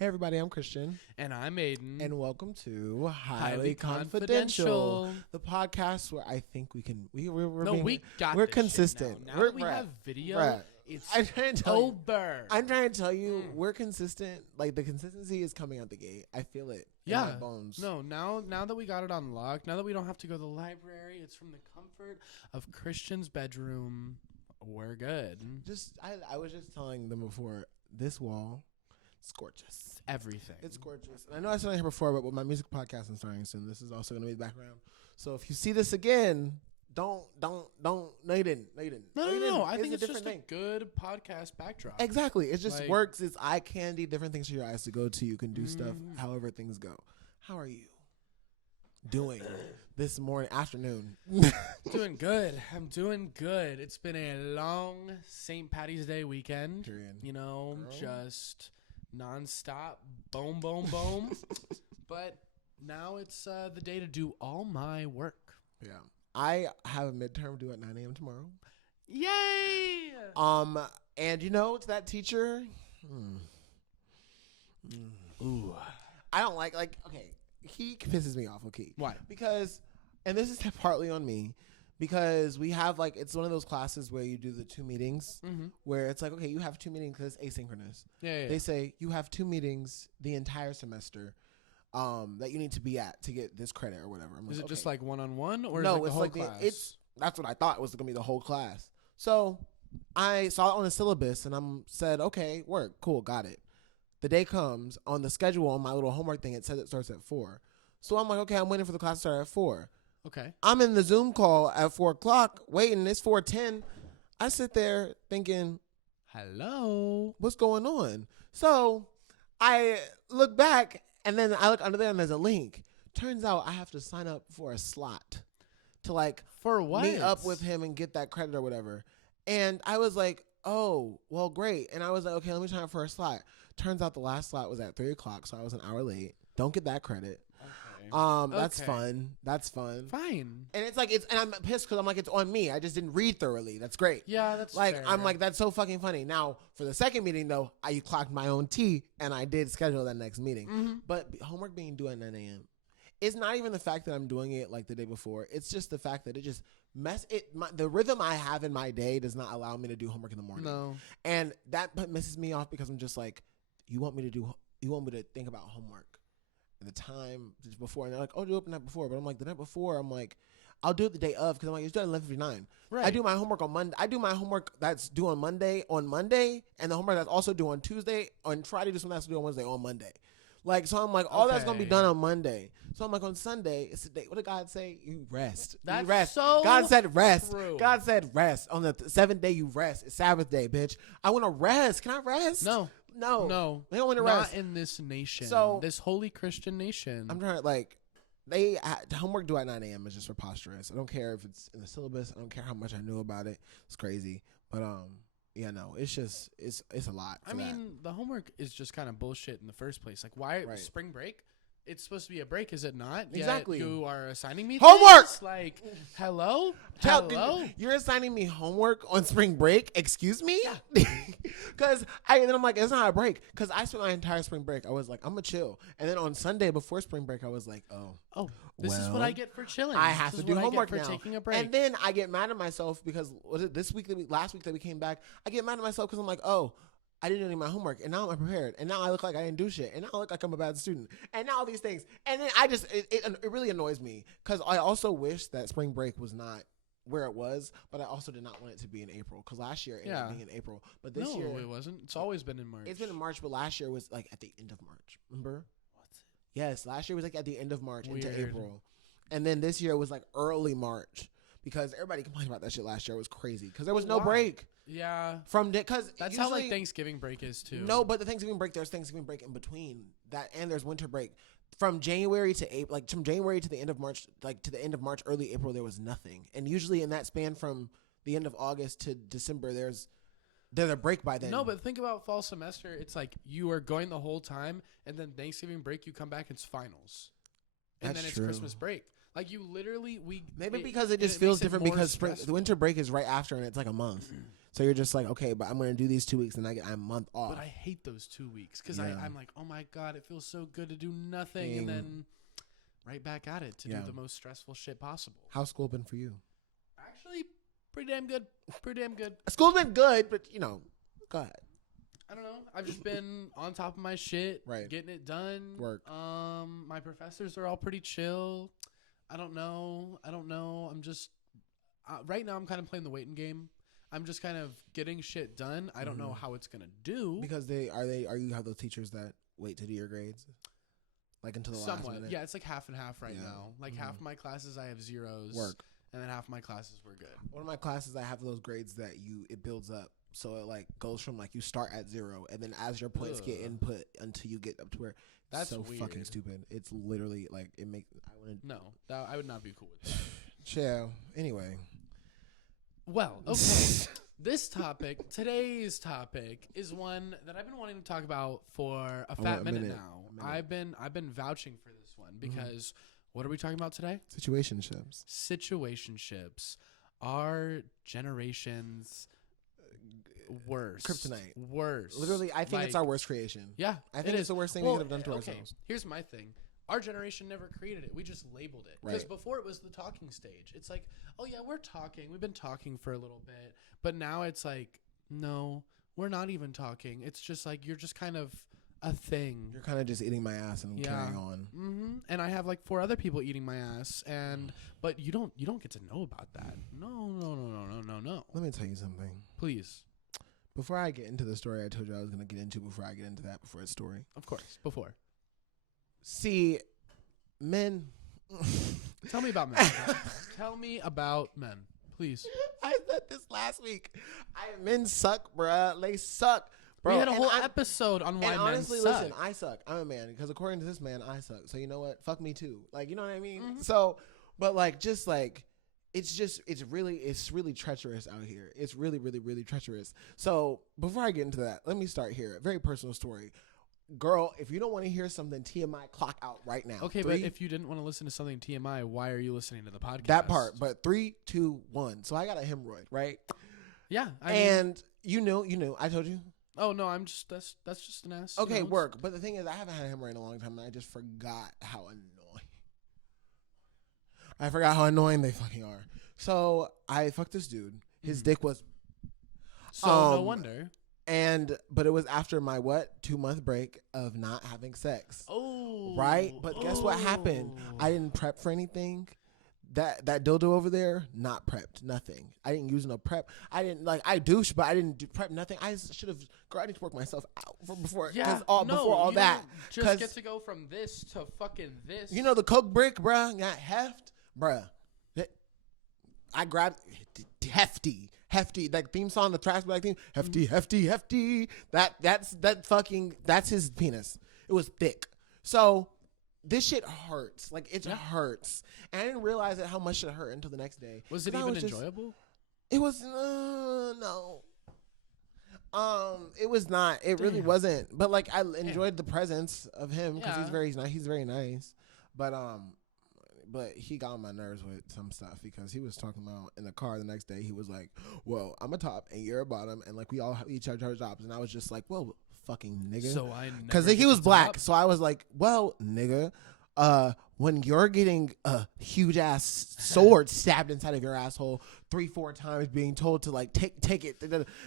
Hey everybody, I'm Christian. And I'm Aidan. And welcome to Highly Confidential, the podcast where I think we can we're consistent. Now that we have video, it's I'm trying to tell over. I'm trying to tell you we're consistent. Like the consistency is coming out the gate. I feel it. In my bones. No, now that we got it on lock, now that we don't have to go to the library, it's from the comfort of Christian's bedroom. We're good. I was just telling them before, this wall, it's gorgeous. Everything. It's gorgeous. And I know I said it here before, but with my music podcast is starting soon, this is also going to be the background. So if you see this again, no, you didn't. No. I think it's just a good podcast backdrop. Exactly. It just works. It's eye candy, different things for your eyes to go to. You can do stuff however things go. How are you doing this afternoon? Doing good. I'm doing good. It's been a long St. Patty's Day weekend. Period. You know, just nonstop, boom. But now it's the day to do all my work. Yeah. I have a midterm due at 9 a.m. tomorrow. Yay! And you know, it's that teacher. Ooh. I don't like, okay, he pisses me off, okay. Why? Because, and this is partly on me, because we have it's one of those classes where you do the 2 meetings, where it's like, okay, you have 2 meetings because it's asynchronous. Yeah. They say you have 2 meetings the entire semester that you need to be at to get this credit or whatever. Is it just like one-on-one or no, is it it's the whole class? That's what I thought it was going to be the whole class. So I saw it on the syllabus and said, okay, work, cool, got it. The day comes, on the schedule on my little homework thing, it says it starts at 4. So I'm like, okay, I'm waiting for the class to start at 4. Okay. I'm in the Zoom call at 4 o'clock waiting. It's 4:10. I sit there thinking, hello, what's going on? So I look back and then I look under there and there's a link. Turns out I have to sign up for a slot to for what? Meet up with him and get that credit or whatever. And I was like, oh, well, great. And I was like, okay, let me sign up for a slot. Turns out the last slot was at 3 o'clock, so I was an hour late. Don't get that credit. That's fun. That's fun. Fine. And and I'm pissed because I'm like, it's on me. I just didn't read thoroughly. That's great. Yeah, that's fair. I'm like, that's so fucking funny. Now, for the second meeting, though, I clocked my own tea and I did schedule that next meeting. But homework being due at 9 a.m. It's not even the fact that I'm doing it the day before. It's just the fact that it just the rhythm I have in my day does not allow me to do homework in the morning. No. And that messes me off because I'm just like, you want me to think about homework the time just before, and they're like, oh, do it the night before. But I'm like, the night before, I'm like, I'll do it the day of, because I'm like, it's done at 11:59. Right. I do my homework on Monday. I do my homework that's due on Monday, and the homework that's also due on Tuesday, on Friday, do something that's due on Wednesday, on Monday. So I'm like, all that's going to be done on Monday. So I'm like, on Sunday, it's the day. What did God say? You rest. That's you rest. so God said rest. true. God said rest. On the 7th day, you rest. It's Sabbath day, bitch. I want to rest. Can I rest? No. They don't want to rest. Not in this nation. So, this holy Christian nation. I'm trying to, homework due at 9 a.m. is just preposterous. I don't care if it's in the syllabus. I don't care how much I knew about it. It's crazy. But, yeah, no, it's just, it's a lot. I mean, the homework is just kind of bullshit in the first place. Like, why spring break? It's supposed to be a break, is it not? Exactly. Yet you are assigning me homework. Things? Like, hello? You're assigning me homework on spring break? Excuse me? Yeah. Because then I'm like, it's not a break. Because I spent my entire spring break. I was like, I'm going to chill. And then on Sunday before spring break, I was like, this is what I get for chilling. I have to do homework for now. Taking a break. And then I get mad at myself because last week that we came back, I get mad at myself because I'm like, I didn't do any of my homework, and now I'm prepared, and now I look like I didn't do shit, and now I look like I'm a bad student, and now all these things, and then it really annoys me, because I also wish that spring break was not where it was, but I also did not want it to be in April, because last year it ended up being in April, but this year... No, it wasn't. It's always been in March. It's been in March, but last year was at the end of March, remember? Yes, last year was at the end of March into April, and then this year was early March, because everybody complained about that shit last year. It was crazy, because there was no break. Yeah. Because that's how Thanksgiving break is too. No, but the Thanksgiving break, there's Thanksgiving break in between that, and there's winter break. From January to April, from January to the end of March, to the end of March, early April, there was nothing. And usually in that span from the end of August to December, there's a break by then. No, but think about fall semester. It's like you are going the whole time, and then Thanksgiving break, you come back, it's finals. And then it's Christmas break. Like you literally, because it just feels different because the winter break is right after and it's like a month. So you're just like, okay, but I'm going to do these 2 weeks and I get a month off. But I hate those 2 weeks because Yeah. I'm like, oh my God, it feels so good to do nothing. And then right back at it to do the most stressful shit possible. How's school been for you? Actually, pretty damn good. Pretty damn good. School's been good, but go ahead. I don't know. I've just been on top of my shit, Right. getting it done. Work. My professors are all pretty chill. I don't know. I'm just right now. I'm kind of playing the waiting game. I'm just kind of getting shit done. I don't know how it's gonna do Because you have those teachers that wait to do your grades, like until the last minute. Yeah, it's like half and half right now. Like half of my classes I have zeros. Work. And then half my classes were good. One of my classes, I have those grades that it builds up. So it like goes from like you start at 0, and then as your points get input until you get up to where that's so weird. Fucking stupid. It's literally like it makes I would not be cool with that. Chill. Anyway. Well, okay. Today's topic is one that I've been wanting to talk about for a fat minute now. I've been vouching for this one because what are we talking about today? Situationships. Situationships. Our generation's worst. Kryptonite. Worst. Literally, I think it's our worst creation. Yeah. I think it's the worst thing we could have done to ourselves. Here's my thing. Our generation never created it. We just labeled it. Because before it was the talking stage. It's like, oh yeah, we're talking. We've been talking for a little bit. But now it's like, no, we're not even talking. It's just like, you're just kind of a thing. You're kind of just eating my ass and carrying on. Mm-hmm. And I have like 4 other people eating my ass. But you don't get to know about that. No. Let me tell you something. Please. Before I get into the story I told you I was going to get into before I get into that, before it's story. Of course. Before. See, men. Tell me about men. Tell me about men, please. I said this last week. Men suck, bruh. They suck, bro. We had a whole episode on why men honestly, suck. Listen, I suck. I'm a man because according to this man, I suck. So you know what? Fuck me too. Like, you know what I mean? Mm-hmm. So, but like, just like, it's really treacherous out here. It's really, really, really treacherous. So before I get into that, let me start here. A very personal story. Girl, if you don't want to hear something TMI, clock out right now. Okay, but if you didn't want to listen to something TMI, why are you listening to the podcast? That part. But 3, 2, 1. So I got a hemorrhoid, right? Yeah. You knew. I told you. Oh no, that's just an ass. Okay, work. But the thing is, I haven't had a hemorrhoid in a long time, and I just forgot how annoying. I forgot how annoying they fucking are. So I fucked this dude. His dick was. So no wonder. But it was after my 2-month break of not having sex. Oh. Right? But guess what happened? I didn't prep for anything. That dildo over there, not prepped. Nothing. I didn't use no prep. I didn't I douche, but I didn't prep nothing. I should have. Girl, I need to work myself out before. Yeah. Before all that. Just get to go from this to fucking this. You know the Coke brick, bruh. Got heft, bruh. I grabbed hefty. That theme song, the Trash Black theme. Hefty. That's his penis. It was thick. So this shit hurts. Like it hurts. And I didn't realize how much it hurt until the next day. Was it even enjoyable? It was no. It was not. It really wasn't. But like I enjoyed the presence of him because he's very nice. He's very nice. But he got on my nerves with some stuff because he was talking about in the car the next day. He was like, well, I'm a top and you're a bottom. And like, we all each have our jobs. And I was just like, well, fucking nigga. So I never because he was black. So I was like, well, nigga, when you're getting a huge ass sword stabbed inside of your asshole 3-4 times, being told to like take it,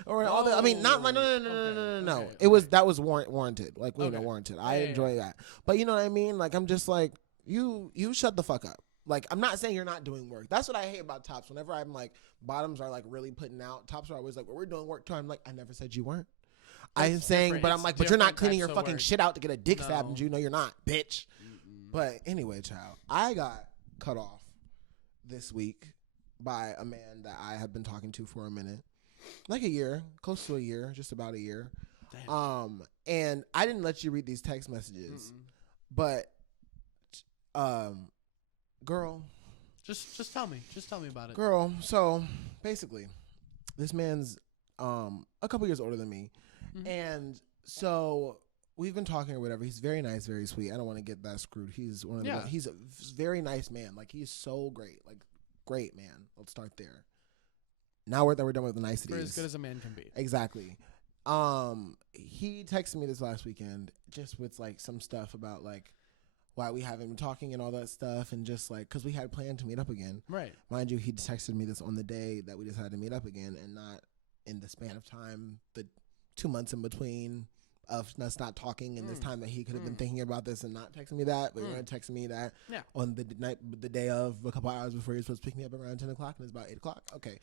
or all that. I mean, not like no. That was warranted. Like we know warranted. I enjoy that. But you know what I mean? Like I'm just like. You shut the fuck up. Like, I'm not saying you're not doing work. That's what I hate about tops. Whenever I'm like, bottoms are like really putting out. Tops are always like, well, we're doing work too. I'm like, I never said you weren't. I'm saying, but I'm like, but you're not cleaning your fucking shit out to get a dick stabbed in you. No, you're not, bitch. But anyway, child, I got cut off this week by a man that I have been talking to for a minute. Like a year, close to a year, just about a year. Damn. And I didn't let you read these text messages, but girl, just tell me about it, girl. So basically, this man's a couple years older than me, and so we've been talking or whatever. He's very nice, very sweet. I don't want to get that screwed. He's one of the he's a very nice man. Like he's so great, like great man. Let's start there. Now we're done with the niceties. For as good as a man can be. Exactly. He texted me this last weekend just with like some stuff about like why we haven't been talking and all that stuff, and just like because we had planned to meet up again. Right. Mind you, he texted me this on the day that we decided to meet up again, and not in the span of time, the 2 months in between of us not talking, and this time that he could have been thinking about this and not texting me that, but he texted me that on the day of a couple hours before he was supposed to pick me up around 10 o'clock, and it's about 8 o'clock. Okay.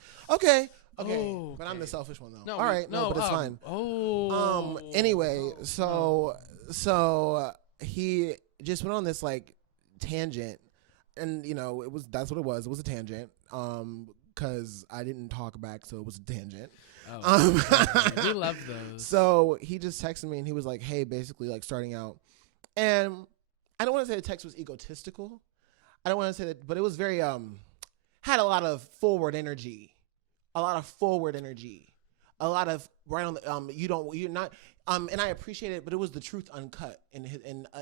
But I'm the selfish one though. No, all right, but it's fine. Anyway, so he just went on this like tangent, and you know that's what it was. It was a tangent. Because I didn't talk back, so it was a tangent. We love those. So he just texted me, and he was like, hey, basically like starting out. And I don't want to say the text was egotistical. I don't want to say that, but it was very, had a lot of forward energy. A lot of right on the, you're not, and I appreciate it, but it was the truth uncut, and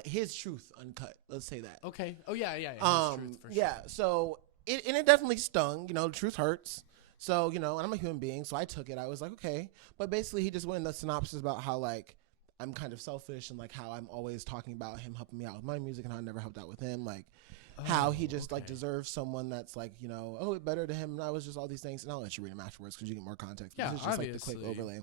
his truth uncut. Let's say that. Okay. Oh, yeah. His truth, for sure. Yeah, so... It definitely stung, the truth hurts. So, and I'm a human being, so I took it. I was like, okay. But basically, he just went in the synopsis about how, like, I'm kind of selfish and, like, how I'm always talking about him helping me out with my music and how I never helped out with him. Like, how he just, like, deserves someone that's, like, better to him. And I was just all these things. And I'll let you read them afterwards because you get more context. Yeah, it's just, obviously. like, the quick overlay.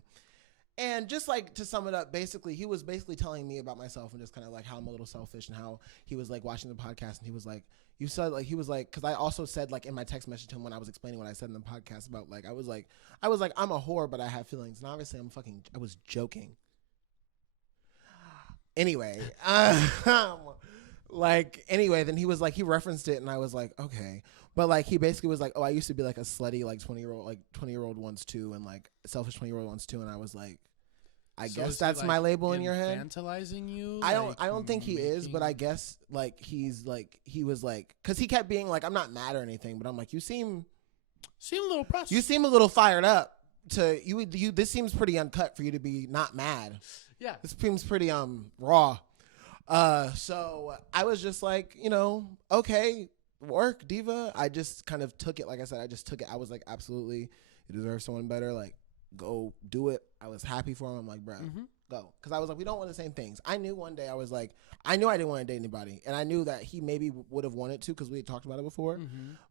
And just, like, to sum it up, basically, he was basically telling me about myself and just kind of, like, how I'm a little selfish, and how he was, like, watching the podcast, and he was like, you said, like, he was like, because I also said, like, in my text message to him when I was explaining what I said in the podcast about, like, I was like, I'm a whore, but I have feelings. And obviously I was joking. Anyway, then he was like, he referenced it, and I was like, okay. But, like, he basically was like, oh, I used to be, like, a slutty, like, 20-year-old once too, and, like, selfish 20-year-old once too. And I was like, I guess that's my label in your head. Infantilizing you? I don't think he is, but I guess like he was like, because he kept being like, I'm not mad or anything, but I'm like, you seem a little pressed. You seem a little fired up. This seems pretty uncut for you to be not mad. Yeah, this seems pretty raw. So I was just like, okay, work, diva. I just kind of took it. Like I said, I just took it. I was like, absolutely, you deserve someone better. Like, go do it. I was happy for him. I'm like, bro, go. Because I was like, we don't want the same things. I knew one day I knew I didn't want to date anybody. And I knew that he maybe would have wanted to because we had talked about it before.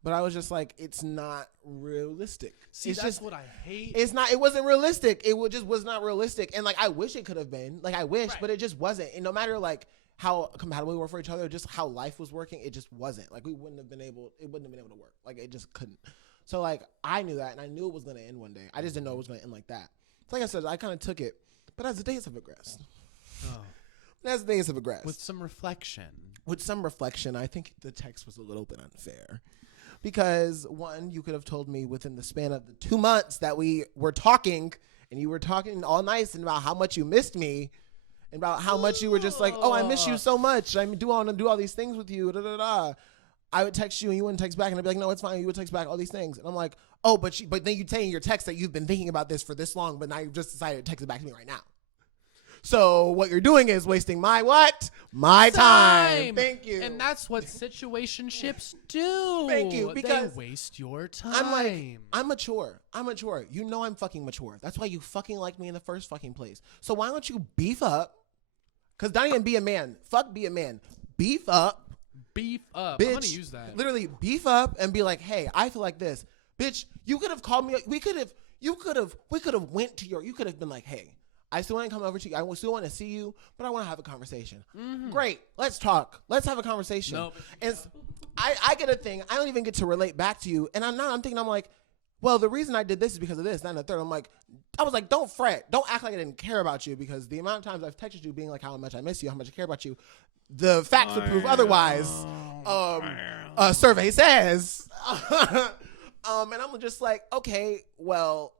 But I was just like, it's not realistic. See, it's that's just what I hate. It wasn't realistic. It just was not realistic. And like, I wish it could have been. Like, I wish, but it just wasn't. And no matter like how compatible we were for each other, just how life was working, it just wasn't. Like, it wouldn't have been able to work. Like, it just couldn't. So, like, I knew that, and I knew it was going to end one day. I just didn't know it was going to end like that. So, like I said, I kind of took it. But as the days have progressed. With some reflection. I think the text was a little bit unfair. Because, one, you could have told me within the span of the 2 months that we were talking, and you were talking all nice and about how much you missed me, and about how much you were just like, oh, I miss you so much. I want to do all these things with you, da-da-da. I would text you and you wouldn't text back, and I'd be like, no, it's fine. You would text back all these things. And I'm like, oh, but then you'd say in your text that you've been thinking about this for this long, but now you've just decided to text it back to me right now. So what you're doing is wasting my what? My time. Thank you. And that's what situationships do. Thank you. Because they waste your time. I'm like, I'm mature. You know I'm fucking mature. That's why you fucking like me in the first fucking place. So why don't you beef up? Because not even be a man. Fuck be a man. Beef up. Bitch, I'm gonna use that. Literally beef up and be like, hey, I feel like this. Bitch, you could have called me. We could have been like, hey, I still want to come over to you. I still want to see you, but I want to have a conversation. Great. Let's talk. Let's have a conversation. Nope. And I get a thing. I don't even get to relate back to you. And I'm like, well, the reason I did this is because of this, that, and the third. I was like, don't fret. Don't act like I didn't care about you, because the amount of times I've texted you being like how much I miss you, how much I care about you, the facts would prove otherwise. Survey says. And I'm just like, okay, well,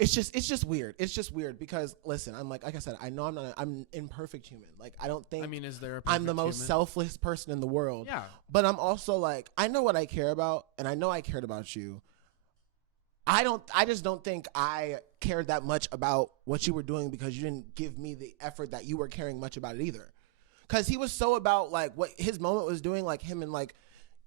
It's just weird. It's just weird because listen, I'm like I said, I know I'm an imperfect human. Like, I don't think is there I'm the most selfless person in the world. Yeah. But I'm also like, I know what I care about, and I know I cared about you. I just don't think I cared that much about what you were doing because you didn't give me the effort that you were caring much about it either. Because he was so about like what his moment was doing, like him and like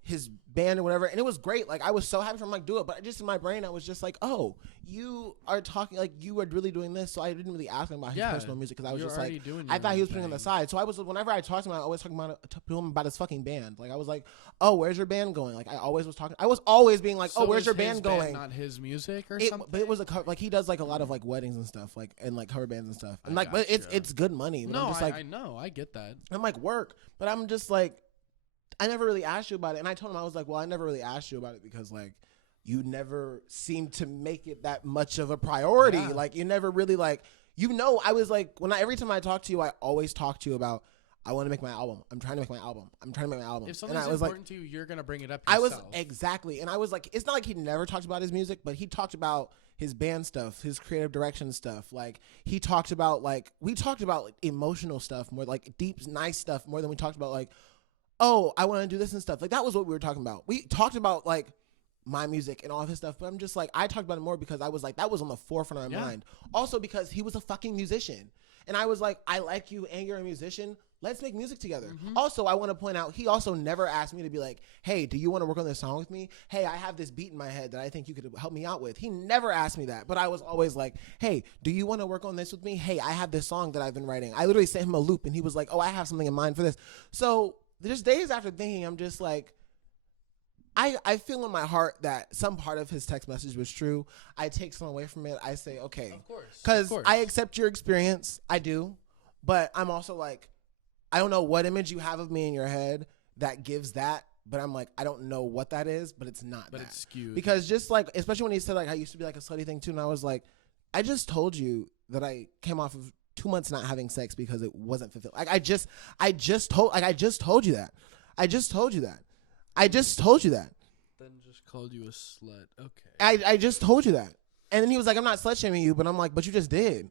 his band or whatever, and it was great. Like I was so happy for him, like do it, but just in my brain I was just like, oh, you are talking like you are really doing this, so I didn't really ask him about his personal music because I was just like, I thought he was putting on the side. So I was, whenever I talked to him, I always talking about to him about his fucking band. Like I was like, oh, where's your band going? Like I was always being like, oh, where's your band going? Not his music or something, but it was a cover. Like he does like a lot of like weddings and stuff, like and like cover bands and stuff, and like, but it's good money. But no, I'm just like, I know, I get that. I'm like work, but I'm just like, I never really asked you about it. And I told him, I was like, well, I never really asked you about it because like you never seemed to make it that much of a priority. Yeah. Like you never really like, I was like, every time I talk to you, I always talk to you about, I want to make my album. I'm trying to make my album. If something's important to you, you're going to bring it up yourself. And I was like, it's not like he never talked about his music, but he talked about his band stuff, his creative direction stuff. Like he talked about we talked about like emotional stuff more, like deep, nice stuff more than we talked about like, oh, I want to do this and stuff. Like that was what we were talking about. We talked about like my music and all of his stuff, but I'm just like, I talked about it more because I was like, that was on the forefront of my mind. Also because he was a fucking musician. And I was like, I like you and you're a musician. Let's make music together. Mm-hmm. Also, I want to point out, he also never asked me to be like, hey, do you want to work on this song with me? Hey, I have this beat in my head that I think you could help me out with. He never asked me that, but I was always like, hey, do you want to work on this with me? Hey, I have this song that I've been writing. I literally sent him a loop and he was like, oh, I have something in mind for this. So there's days after thinking, I'm just like, I feel in my heart that some part of his text message was true. I take some away from it. I say, okay. Of course. Because I accept your experience. I do. But I'm also like, I don't know what image you have of me in your head that gives that. But I'm like, I don't know what that is, but it's not that. But it's skewed. Because just like, especially when he said like, I used to be like a slutty thing too. And I was like, I just told you that I came off of 2 months not having sex because it wasn't fulfilled. Like I just told you that. I just told you that. Then just called you a slut. Okay. I just told you that. And then he was like, I'm not slut shaming you, but I'm like, but you just did.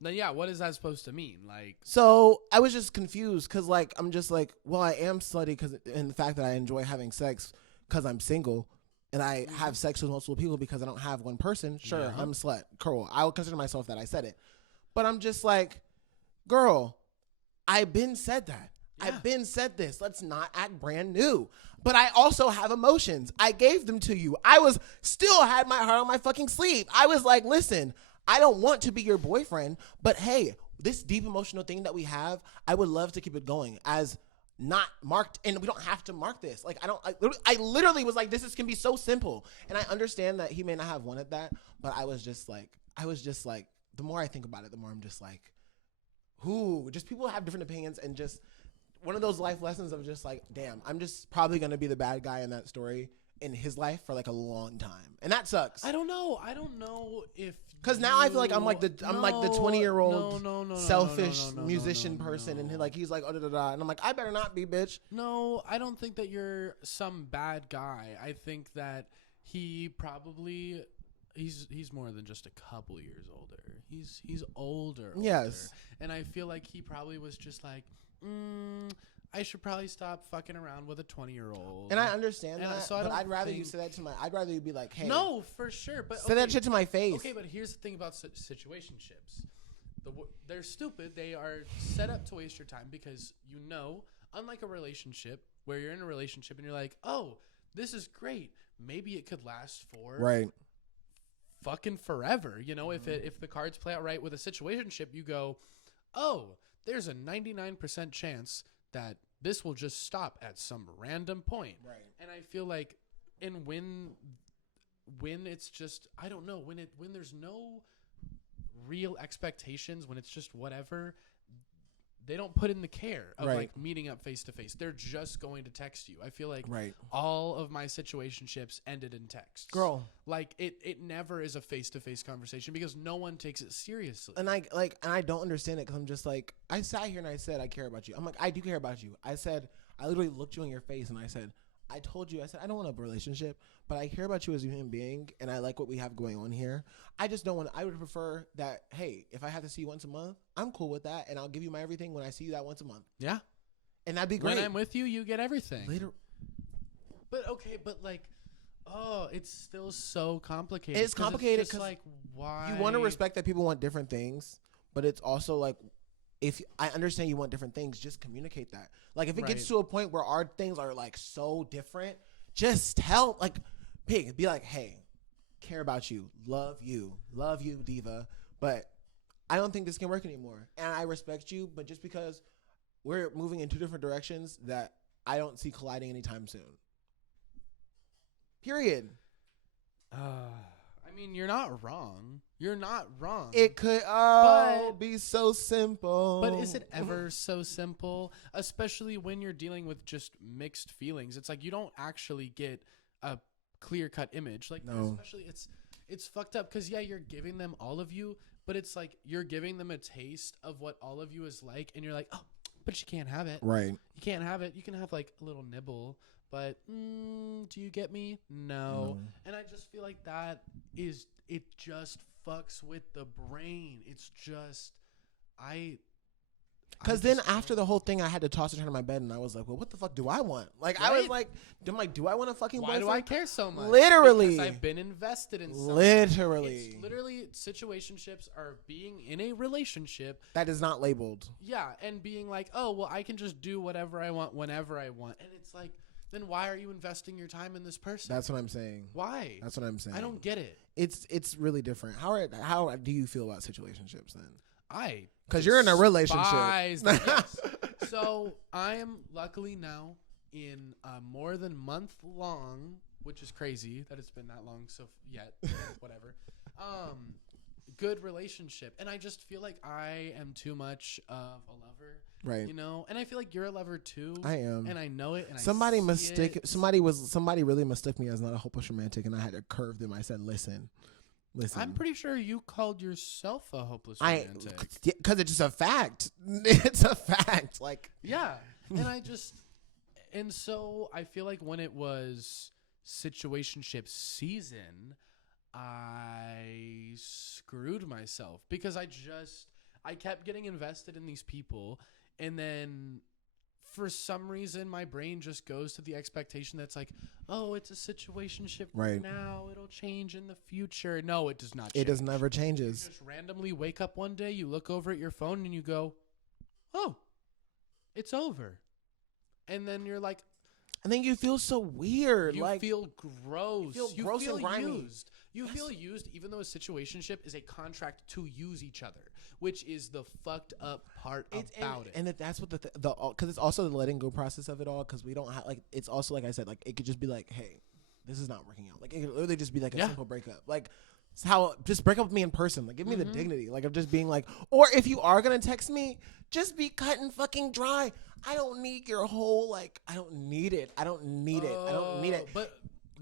Then yeah, what is that supposed to mean? Like, so I was just confused because like I'm just like, well, I am slutty because in the fact that I enjoy having sex because I'm single and I have sex with multiple people because I don't have one person. Sure, I'm a slut. Cool. I would consider myself that. I said it, but I'm just like, girl, I've been said that. Yeah. I've been said this. Let's not act brand new. But I also have emotions. I gave them to you. I was still had my heart on my fucking sleeve. I was like, listen, I don't want to be your boyfriend, but hey, this deep emotional thing that we have, I would love to keep it going as not marked, and we don't have to mark this. Like I literally was like, can be so simple. And I understand that he may not have wanted that, but I was just like, the more I think about it, the more I'm just like, just people have different opinions and just one of those life lessons of just like, damn, I'm just probably going to be the bad guy in that story in his life for like a long time. And that sucks. I don't know if because now I feel like I'm like the 20-year-old selfish musician person, and he's like, oh, da, da, da. And I'm like, I better not be, bitch. No, I don't think that you're some bad guy. I think that he probably he's more than just a couple years older. He's older. Yes. And I feel like he probably was just like, I should probably stop fucking around with a 20-year-old. And I understand that, so but I'd rather you say that to I'd rather you be like, hey. No, for sure. But say that shit to my face. Okay, but here's the thing about situationships. They're stupid. They are set up to waste your time because unlike a relationship where you're in a relationship and you're like, oh, this is great. Maybe it could last for fucking forever. If the cards play out right with a situationship, you go, oh, there's a 99% chance that this will just stop at some random point. Right. And I feel like, and when it's just, I don't know, when there's no real expectations, when it's just whatever, they don't put in the care of like meeting up face to face. They're just going to text you. I feel like all of my situationships ended in text. Girl, like it never is a face to face conversation because no one takes it seriously. And I don't understand it because I'm just like, I sat here and I said I care about you. I'm like, I do care about you. I literally looked you in your face and I said, I told you, I said I don't want a relationship, but I care about you as a human being and I like what we have going on here. I just don't want I would prefer that, hey, if I have to see you once a month, I'm cool with that and I'll give you my everything when I see you that once a month. Yeah. And that'd be great. When I'm with you, you get everything. Later. But okay, but like, oh, it's still so complicated. It's complicated because like, why? You want to respect that people want different things, but it's also like, if I understand you want different things, just communicate that. Like if it gets Right. to a point where our things are like so different, just tell like pig, be like, hey, care about you, love you, diva, but I don't think this can work anymore. And I respect you, but just because we're moving in two different directions that I don't see colliding anytime soon. Period. I mean, you're not wrong. You're not wrong. It could be so simple. But is it ever so simple? Especially when you're dealing with just mixed feelings. It's like you don't actually get a clear-cut image. Like, no. Especially it's fucked up because, yeah, you're giving them all of you, but it's like you're giving them a taste of what all of you is like, and you're like, oh, but you can't have it. Right. You can't have it. You can have, like, a little nibble, but do you get me? No. And I just feel like it just fucks with the brain. It's just, because then after the whole thing, I had to toss and turn in my bed, and I was like, well, what the fuck do I want? Like, right? I was like, do I want a fucking boyfriend? Why do I care so much? Literally. Because I've been invested in something. Literally. It's literally, situationships are being in a relationship. That is not labeled. Yeah, and being like, oh, well, I can just do whatever I want whenever I want. And it's like, then why are you investing your time in this person? That's what I'm saying. Why? That's what I'm saying. I don't get it. It's really different. How do you feel about situationships then? Because you're in a relationship. Yes. So I am luckily now in a more than month long, which is crazy that it's been that long. So yet, whatever. Good relationship, and I just feel like I am too much of a lover. Right. You know, and I feel like you're a lover too. I am. And I know it. And somebody really mistook me as not a hopeless romantic, and I had to curve them. I said, listen. I'm pretty sure you called yourself a hopeless romantic. Because it's just a fact. It's a fact. Like, yeah. And so I feel like when it was situationship season, I screwed myself because I kept getting invested in these people, and then for some reason my brain just goes to the expectation that's like, oh, it's a situationship right now, it'll change in the future. No, it does not change. It does never changes. You just randomly wake up one day, you look over at your phone and you go, oh, it's over. And then you're like, I think you feel so weird. You feel gross. You feel gross and grimy. Used. You feel used, even though a situationship is a contract to use each other, which is the fucked up part about it. And that's what because it's also the letting go process of it all. Because we don't have it's also like I said, like it could just be like, hey, this is not working out. Like it could literally just be like a simple breakup. Like how just break up with me in person. Like give me the dignity. Like of just being like, or if you are gonna text me, just be cut and fucking dry. I don't need your whole I don't need it. I don't need it. But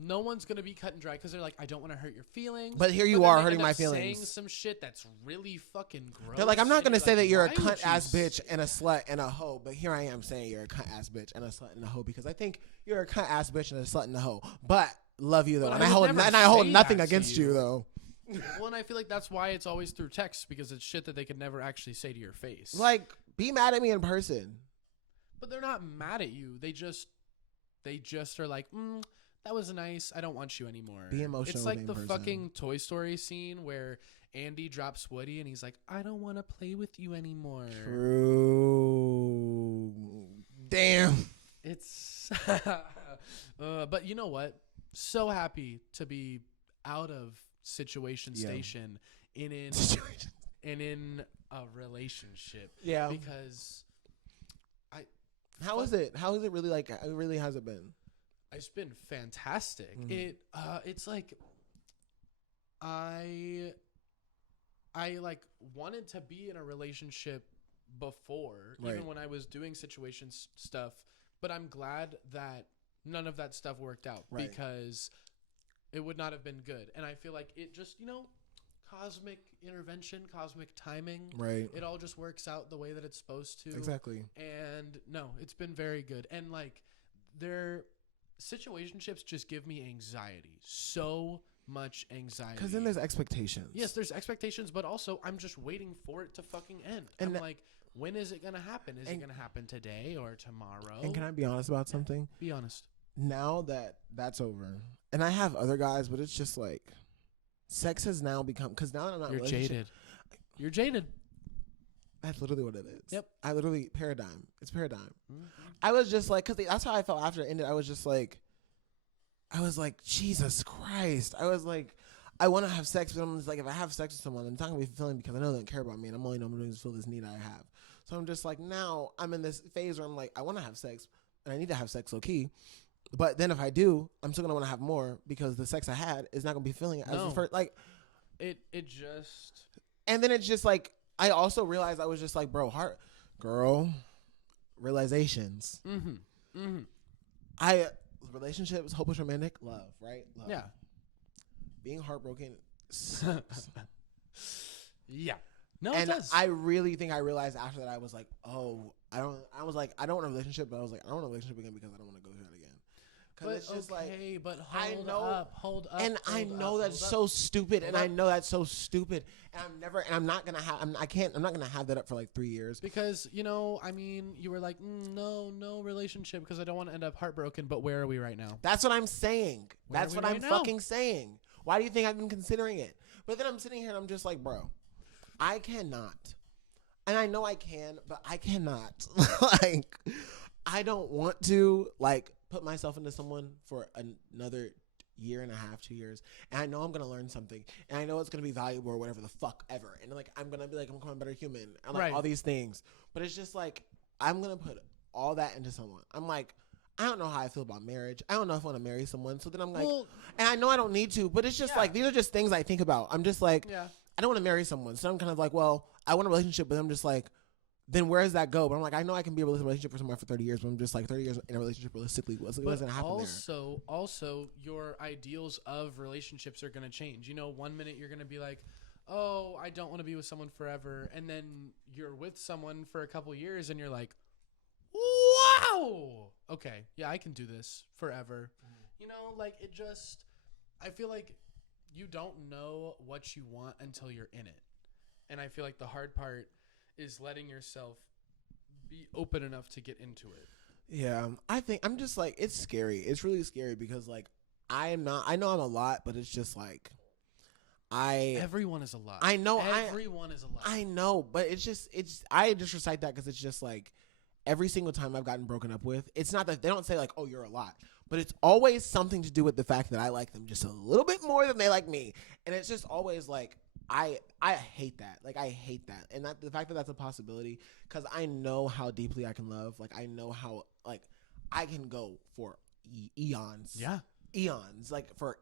no one's going to be cut and dry because they're like, I don't want to hurt your feelings. But here you are hurting my feelings. Saying some shit that's really fucking gross. They're like, I'm not going to say that you're a cunt ass bitch and a slut and a hoe, but here I am saying you're a cunt ass bitch and a slut and a hoe because I think you're a cunt ass bitch and a slut and a hoe. But love you though. And I hold nothing against you though. Well, and I feel like that's why it's always through text because it's shit that they could never actually say to your face. Like, be mad at me in person. But they're not mad at you. They just are like, that was nice. I don't want you anymore. Be emotional. It's like the fucking Toy Story scene where Andy drops Woody and he's like, I don't want to play with you anymore. True. Damn. It's but you know what? So happy to be out of situation station and in a relationship. Yeah. Because How is it really like? It really has it been? It's been fantastic. It's like I like wanted to be in a relationship before, even when I was doing situations stuff. But I'm glad that none of that stuff worked out because it would not have been good. And I feel like it just, cosmic intervention, cosmic timing. Right. It all just works out the way that it's supposed to. Exactly. And no, it's been very good. And their situationships just give me anxiety. So much anxiety. Because then there's expectations. Yes, there's expectations, but also I'm just waiting for it to fucking end. And I'm like, when is it going to happen? Is it going to happen today or tomorrow? And can I be honest about something? Be honest. Now that that's over, and I have other guys, but it's just like, sex has now become, because now that I'm not You're jaded. You're jaded. That's literally what it is. Yep. I literally paradigm. It's paradigm. Mm-hmm. I was just like, because that's how I felt after it ended. I was like, Jesus Christ. I was like, I want to have sex, but I'm just like, if I have sex with someone, I'm not gonna be fulfilling because I know they don't care about me, and I'm only doing is fill this need I have. So I'm just like, now I'm in this phase where I'm like, I want to have sex, and I need to have sex low key. But then if I do, I'm still gonna want to have more because the sex I had is not gonna be filling it as the first. Like, it just. And then it's just like, I also realized I was just like, bro, girl, realizations. Mm-hmm. Mm-hmm. Relationships, hopeless romantic, love, right? Love. Yeah. Being heartbroken sucks. Yeah. No, and it does. I really think I realized after that, I was like, oh, I don't want a relationship, but I was like, I don't want a relationship again because I don't want to go through that again. But it's just okay, like, but hold up. And I know that's so stupid, and I know that's so stupid, and I'm not gonna have that up for like 3 years. Because, I mean, you were like, no relationship because I don't want to end up heartbroken, but where are we right now? That's what I'm saying. That's what I'm fucking saying. Why do you think I've been considering it? But then I'm sitting here and I'm just like, bro, I cannot. And I know I can, but I cannot. Like, I don't want to, like, put myself into someone for another year and a half, 2 years, and I know I'm gonna learn something, and I know it's gonna be valuable or whatever the fuck ever, and like I'm gonna be like, I'm becoming a better human, and like all these things. But it's just like, I'm gonna put all that into someone. I'm like, I don't know how I feel about marriage. I don't know if I want to marry someone. So then I'm like, and I know I don't need to, but it's just like, these are just things I think about. I'm just like, I don't want to marry someone, so I'm kind of like, well, I want a relationship, but I'm just like, then where does that go? But I'm like, I know I can be in a relationship for someone for 30 years, but I'm just like, 30 years in a relationship realistically, what's going to happen there? Also, your ideals of relationships are going to change. One minute you're going to be like, oh, I don't want to be with someone forever. And then you're with someone for a couple years and you're like, wow, okay, yeah, I can do this forever. I feel like you don't know what you want until you're in it. And I feel like the hard part is letting yourself be open enough to get into it. Yeah, I think I'm just like, it's scary. It's really scary because like I know I'm a lot, but it's just like everyone is a lot. I know everyone is a lot. I know, but I just recite that because it's just like every single time I've gotten broken up with, it's not that they don't say like, oh, you're a lot, but it's always something to do with the fact that I like them just a little bit more than they like me, and it's just always like, I hate that. Like, I hate that. And the fact that that's a possibility, because I know how deeply I can love. Like, I know how, like, I can go for eons. Yeah. Eons. Like, for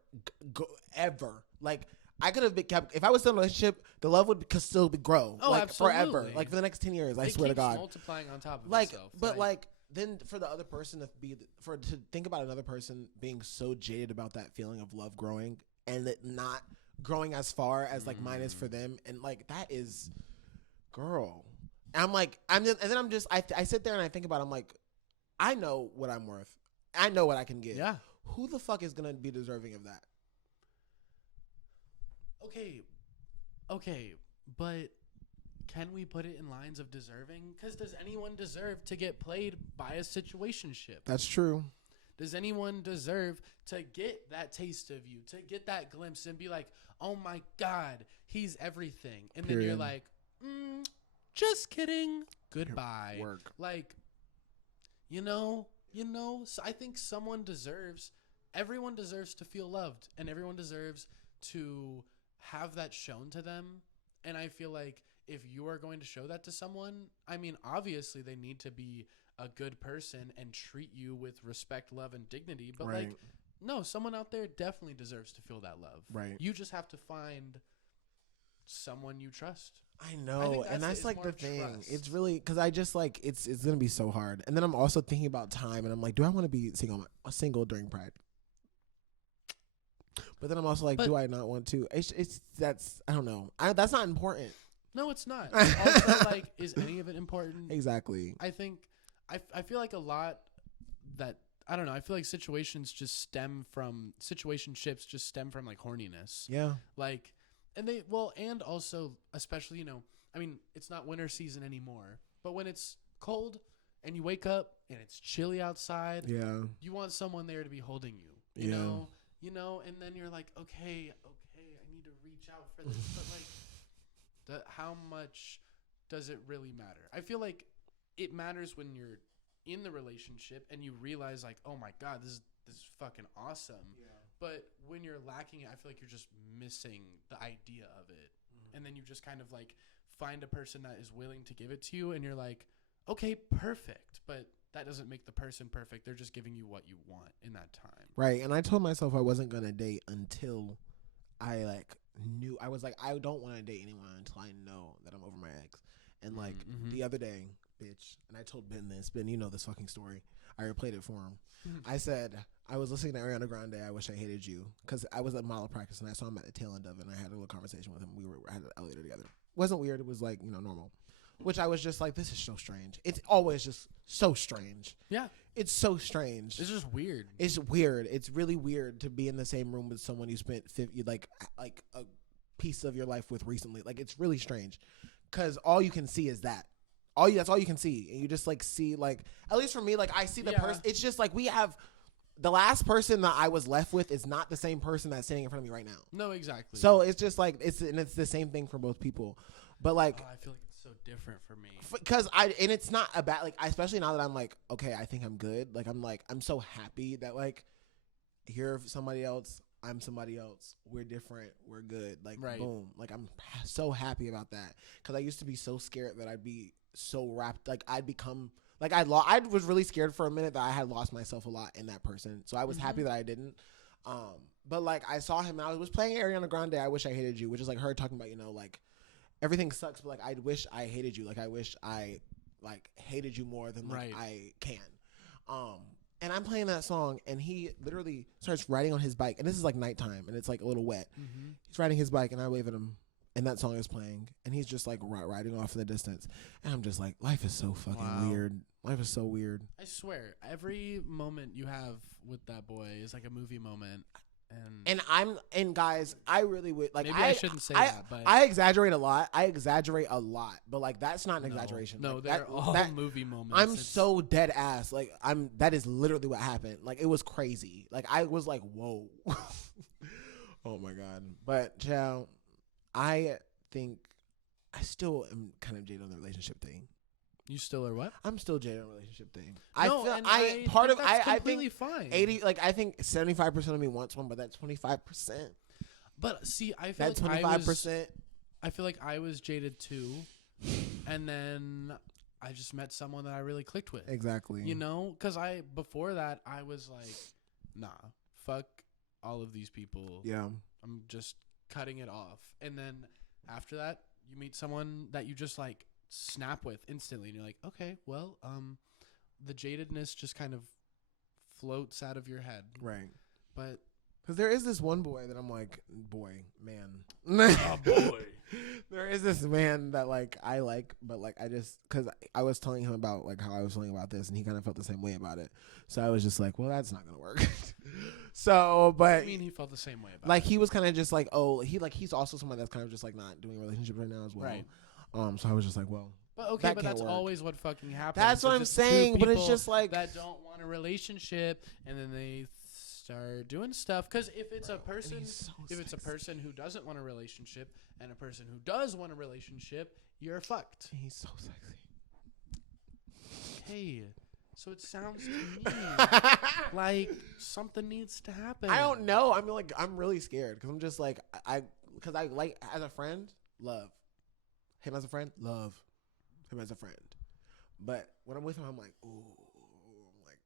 ever. Like, I could have been kept, if I was still in a relationship, the love would still grow. Oh, like, absolutely. Forever. Like, for the next 10 years, I swear to God. Multiplying on top of like, itself. But, like, then for the other person to think about another person being so jaded about that feeling of love growing and it not growing as far as like mine is for them, and like that is, girl. And I'm like, I sit there and I think about it, I'm like, I know what I'm worth. I know what I can give. Yeah. Who the fuck is gonna be deserving of that? Okay, but can we put it in lines of deserving? Because does anyone deserve to get played by a situationship? That's true. Does anyone deserve to get that taste of you, to get that glimpse and be like, oh my God, he's everything. And then you're like, just kidding. Goodbye. Work. Like, so I think everyone deserves to feel loved, and everyone deserves to have that shown to them. And I feel like if you are going to show that to someone, I mean, obviously they need to be a good person and treat you with respect, love, and dignity. But like, no, someone out there definitely deserves to feel that love. Right. You just have to find someone you trust. I know, and that's like the thing. Trust. It's really, because I just like, it's gonna be so hard. And then I'm also thinking about time, and I'm like, do I want to be single during Pride? But then I'm also like, do I not want to? That's I don't know. That's not important. No, it's not. Also, like, is any of it important? Exactly. I think I feel like a lot that I don't know. I feel like situationships just stem from like horniness. Yeah. Like, and also especially, I mean, it's not winter season anymore, but when it's cold and you wake up and it's chilly outside, you want someone there to be holding you. You know, and then you're like, okay, I need to reach out for this, but like, how much does it really matter? I feel like it matters when you're in the relationship and you realize like, oh my God, this is fucking awesome. Yeah. But when you're lacking it, I feel like you're just missing the idea of it. Mm-hmm. And then you just kind of like find a person that is willing to give it to you and you're like, okay, perfect. But that doesn't make the person perfect. They're just giving you what you want in that time. Right. And I told myself I wasn't going to date until I like knew. I was like, I don't want to date anyone until I know that I'm over my ex. And like the other day, bitch, and I told Ben this. Ben, you know this fucking story. I replayed it for him. I said, I was listening to Ariana Grande, I Wish I Hated You, because I was at model practice and I saw him at the tail end of it and I had a little conversation with him. We had an elevator together. Wasn't weird. It was like, normal. Which I was just like, this is so strange. It's always just so strange. Yeah. It's so strange. It's just weird. It's weird. It's really weird to be in the same room with someone you spent like a piece of your life with recently. Like, it's really strange. Because all you can see is that. That's all you can see. And you just, like, see, like, at least for me, like, I see the person. It's just, like, we have, the last person that I was left with is not the same person that's sitting in front of me right now. No, exactly. So, it's just, like, it's the same thing for both people. But, like. I feel like it's so different for me. Because and it's not about, like, especially now that I'm, like, okay, I think I'm good. Like, I'm so happy that, like, you're somebody else. I'm somebody else. We're different. We're good. Like, boom. Like, I'm so happy about that. Because I used to be so scared that I'd be so wrapped. Like, I'd become, like, I was really scared for a minute that I had lost myself a lot in that person. So I was happy that I didn't. But, like, I saw him and I was playing Ariana Grande, I Wish I Hated You, which is, like, her talking about, like, everything sucks, but, like, I wish I hated you. Like, I wish I, like, hated you more than, like, I can. And I'm playing that song, and he literally starts riding on his bike. And this is, like, nighttime, and it's, like, a little wet. Mm-hmm. He's riding his bike, and I wave at him, and that song is playing. And he's just, like, riding off in the distance. And I'm just like, life is so fucking weird. Life is so weird. I swear, every moment you have with that boy is, like, a movie moment. And guys, I really would, like, maybe I shouldn't say that, but I exaggerate a lot. But, like, that's not an exaggeration. No, like, they're all movie moments. I'm so dead ass. Like, that is literally what happened. Like, it was crazy. Like, I was like, whoa. Oh my God. But, child, I think I still am kind of jaded on the relationship thing. You still are what? I'm still jaded on the relationship thing. No, I think fine. 80, like, I think 75% of me wants one, but that's 25%. But see, I feel that like 25%. I feel like I was jaded too, and then I just met someone that I really clicked with. Exactly. Because before that I was like, nah, fuck all of these people. Yeah. I'm just cutting it off, and then after that, you meet someone that you just like snap with instantly, and you're like, okay, well, the jadedness just kind of floats out of your head, right? But because there is this one boy that I'm like, man, oh boy, there is this man that, like, I like, but, like, I just, because I was telling him about, like, how I was feeling about this, and he kind of felt the same way about it, so I was just like, well, that's not gonna work. So, but I mean, he felt the same way about like, he was kind of just like, oh, he's also someone that's kind of just, like, not doing a relationship right now as well, right? So I was just like, well, but that's work. Always what fucking happens. That's what I'm saying, but it's just like that don't want a relationship, and then they start doing stuff. Because if it's a person, it's a person who doesn't want a relationship and a person who does want a relationship, you're fucked. He's so sexy. Hey, so it sounds to me like something needs to happen. I don't know. I mean, like, I'm really scared because I'm just like, because I like, as a friend, love him as a friend, love him as a friend. But when I'm with him, I'm like, ooh, I'm like,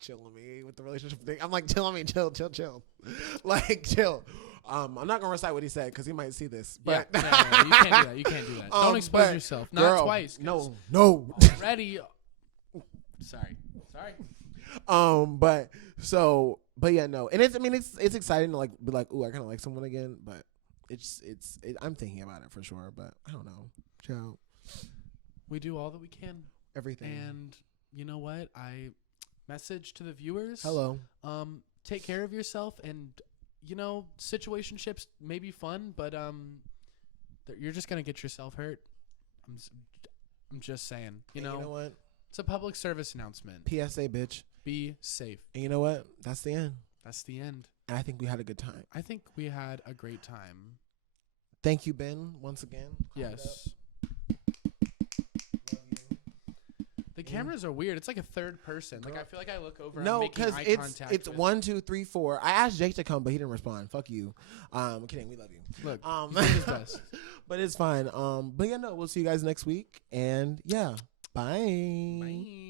chilling me with the relationship thing. I'm like, chill. Like, chill. I'm not gonna recite what he said because he might see this. But yeah, you can't do that. Don't expose yourself. Not twice. No. Already. Sorry. But yeah, no. And it's exciting to, like, be like, ooh, I kind of like someone again. But I'm thinking about it for sure. But I don't know. Ciao. We do all that we can. Everything. And you know what? I message to the viewers. Hello. Take care of yourself, and situationships may be fun, but you're just gonna get yourself hurt. I'm just saying. You know what? It's a public service announcement. PSA, bitch. Be safe. And you know what? That's the end. That's the end. And I think we had a good time. I think we had a great time. Thank you, Ben, once again. Yes. The cameras are weird. It's like a third person. Like I feel like I look over. No, because it's 1, 2, 3, 4. I asked Jake to come, but he didn't respond. Fuck you. I'm kidding. We love you. Look, he did his best. But it's fine. But yeah, no, we'll see you guys next week. And yeah, bye. Bye.